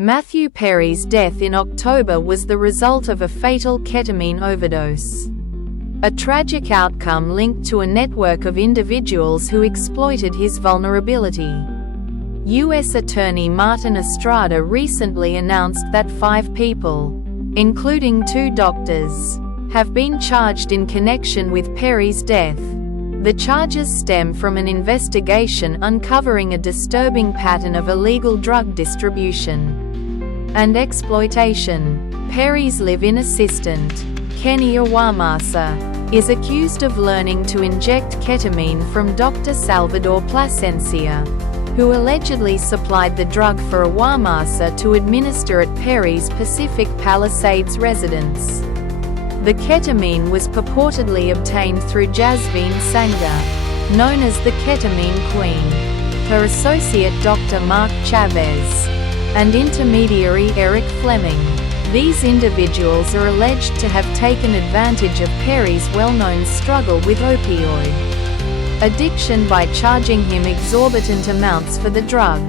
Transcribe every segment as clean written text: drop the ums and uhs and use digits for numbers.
Matthew Perry's death in October was the result of a fatal ketamine overdose. A tragic outcome linked to a network of individuals who exploited his vulnerability. U.S. Attorney Martin Estrada recently announced that 5 people, including 2 doctors, have been charged in connection with Perry's death. The charges stem from an investigation uncovering a disturbing pattern of illegal drug distribution and exploitation. Perry's live-in assistant, Kenny Owamasa, is accused of learning to inject ketamine from Dr. Salvador Plasencia, who allegedly supplied the drug for Owamasa to administer at Perry's Pacific Palisades residence. The ketamine was purportedly obtained through Jasveen Sangha, known as the Ketamine Queen, her associate Dr. Mark Chavez, and intermediary Eric Fleming. These individuals are alleged to have taken advantage of Perry's well-known struggle with opioid addiction by charging him exorbitant amounts for the drug.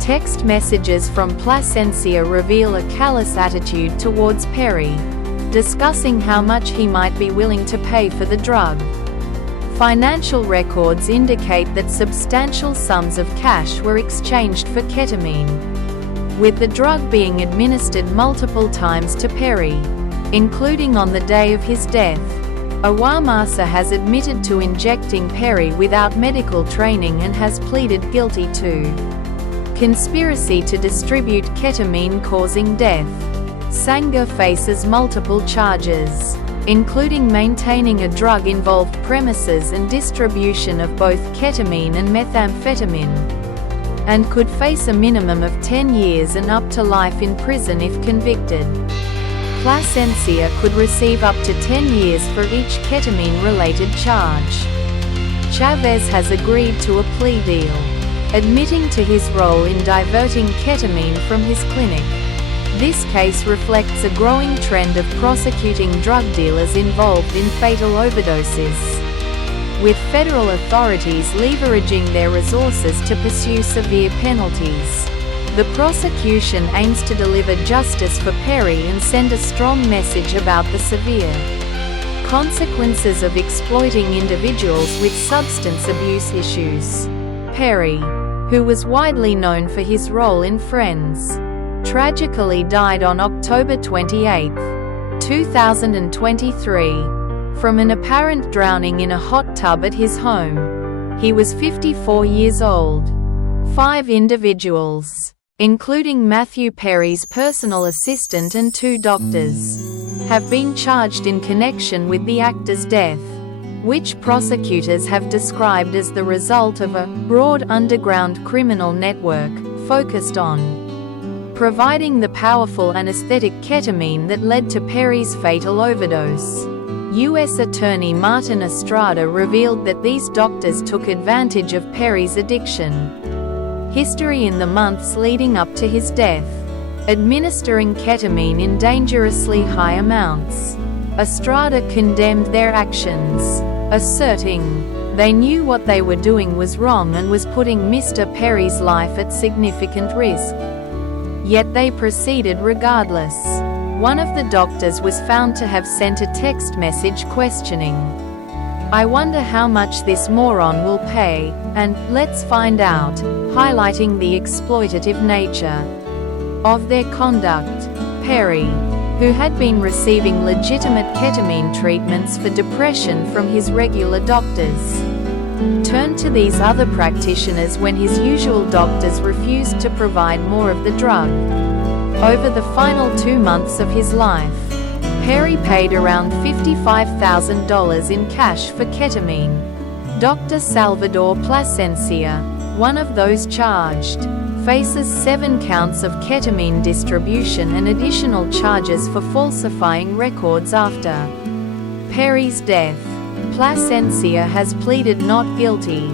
Text messages from Plasencia reveal a callous attitude towards Perry, discussing how much he might be willing to pay for the drug. Financial records indicate that substantial sums of cash were exchanged for ketamine, with the drug being administered multiple times to Perry, including on the day of his death. Owamasa has admitted to injecting Perry without medical training and has pleaded guilty to conspiracy to distribute ketamine causing death. Sangha faces multiple charges, including maintaining a drug-involved premises and distribution of both ketamine and methamphetamine, and could face a minimum of 10 years and up to life in prison if convicted. Plasencia could receive up to 10 years for each ketamine-related charge. Chavez has agreed to a plea deal, admitting to his role in diverting ketamine from his clinic. This case reflects a growing trend of prosecuting drug dealers involved in fatal overdoses, with federal authorities leveraging their resources to pursue severe penalties. The prosecution aims to deliver justice for Perry and send a strong message about the severe consequences of exploiting individuals with substance abuse issues. Perry, who was widely known for his role in Friends, tragically died on October 28, 2023, from an apparent drowning in a hot tub at his home. He was 54 years old. 5 individuals, including Matthew Perry's personal assistant and 2 doctors, have been charged in connection with the actor's death, which prosecutors have described as the result of a broad underground criminal network focused on providing the powerful anesthetic ketamine that led to Perry's fatal overdose. U.S. Attorney Martin Estrada revealed that these doctors took advantage of Perry's addiction history in the months leading up to his death, administering ketamine in dangerously high amounts. Estrada condemned their actions, asserting they knew what they were doing was wrong and was putting Mr. Perry's life at significant risk. Yet they proceeded regardless. One of the doctors was found to have sent a text message questioning, "I wonder how much this moron will pay," and "let's find out," highlighting the exploitative nature of their conduct. Perry, who had been receiving legitimate ketamine treatments for depression from his regular doctors, turned to these other practitioners when his usual doctors refused to provide more of the drug. Over the final 2 months of his life, Perry paid around $55,000 in cash for ketamine. Dr. Salvador Plasencia, one of those charged, faces 7 counts of ketamine distribution and additional charges for falsifying records after Perry's death. Plasencia has pleaded not guilty,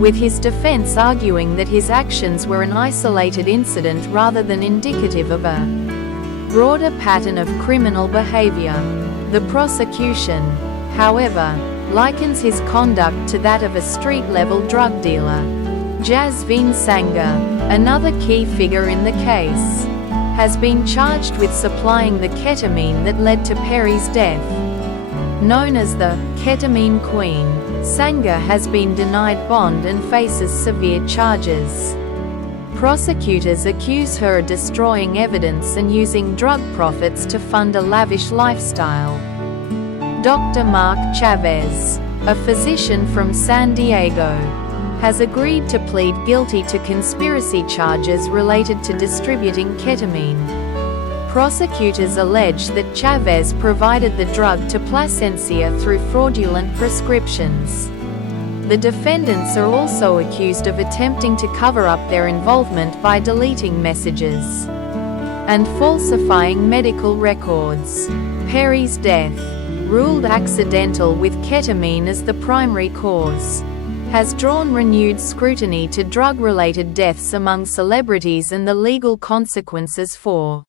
with his defense arguing that his actions were an isolated incident rather than indicative of a broader pattern of criminal behavior. The prosecution, however, likens his conduct to that of a street-level drug dealer. Jasveen Sangha, another key figure in the case, has been charged with supplying the ketamine that led to Perry's death. Known as the Ketamine Queen, Sanger has been denied bond and faces severe charges. Prosecutors accuse her of destroying evidence and using drug profits to fund a lavish lifestyle. Dr. Mark Chavez, a physician from San Diego, has agreed to plead guilty to conspiracy charges related to distributing ketamine. Prosecutors allege that Chavez provided the drug to Plasencia through fraudulent prescriptions. The defendants are also accused of attempting to cover up their involvement by deleting messages and falsifying medical records. Perry's death, ruled accidental with ketamine as the primary cause, has drawn renewed scrutiny to drug-related deaths among celebrities and the legal consequences for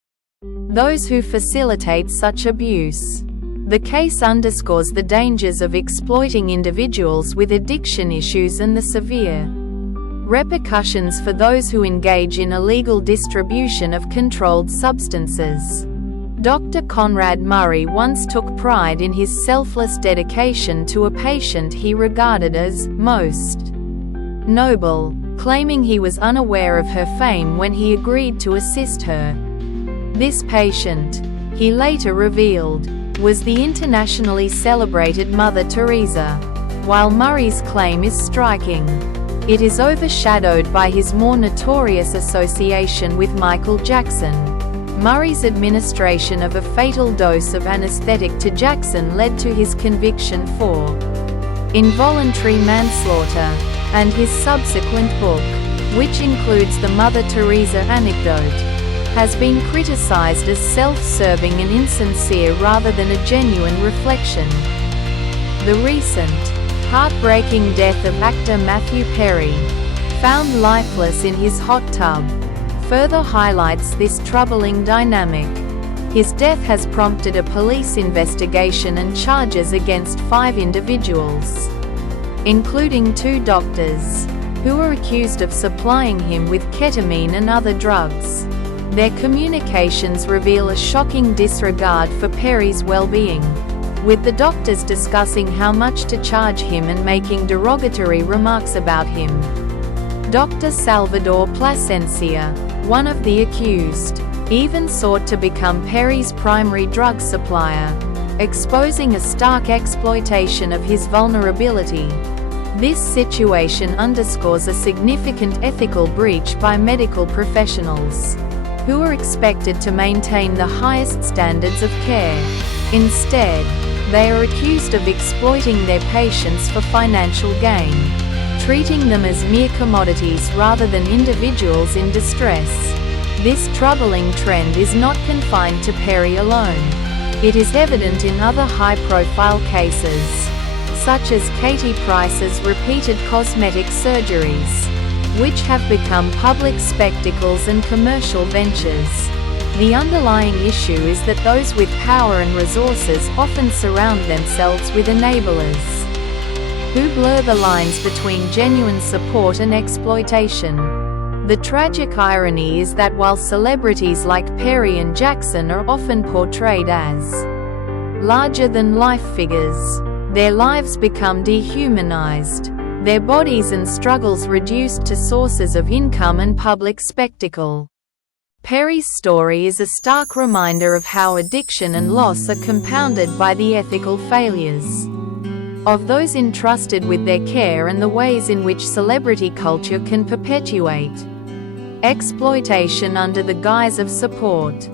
those who facilitate such abuse. The case underscores the dangers of exploiting individuals with addiction issues and the severe repercussions for those who engage in illegal distribution of controlled substances. Dr. Conrad Murray once took pride in his selfless dedication to a patient he regarded as most noble, claiming he was unaware of her fame when he agreed to assist her. This patient, he later revealed, was the internationally celebrated Mother Teresa. While Murray's claim is striking, it is overshadowed by his more notorious association with Michael Jackson. Murray's administration of a fatal dose of anesthetic to Jackson led to his conviction for involuntary manslaughter, and his subsequent book, which includes the Mother Teresa anecdote, has been criticized as self-serving and insincere rather than a genuine reflection. The recent, heartbreaking death of actor Matthew Perry, found lifeless in his hot tub, further highlights this troubling dynamic. His death has prompted a police investigation and charges against 5 individuals, including 2 doctors, who are accused of supplying him with ketamine and other drugs. Their communications reveal a shocking disregard for Perry's well-being, with the doctors discussing how much to charge him and making derogatory remarks about him. Dr. Salvador Plasencia, one of the accused, even sought to become Perry's primary drug supplier, exposing a stark exploitation of his vulnerability. This situation underscores a significant ethical breach by medical professionals, who are expected to maintain the highest standards of care. Instead, they are accused of exploiting their patients for financial gain, treating them as mere commodities rather than individuals in distress. This troubling trend is not confined to Perry alone. It is evident in other high-profile cases, such as Katie Price's repeated cosmetic surgeries, which have become public spectacles and commercial ventures. The underlying issue is that those with power and resources often surround themselves with enablers, who blur the lines between genuine support and exploitation. The tragic irony is that while celebrities like Perry and Jackson are often portrayed as larger-than-life figures, their lives become dehumanized, their bodies and struggles reduced to sources of income and public spectacle. Perry's story is a stark reminder of how addiction and loss are compounded by the ethical failures of those entrusted with their care and the ways in which celebrity culture can perpetuate exploitation under the guise of support.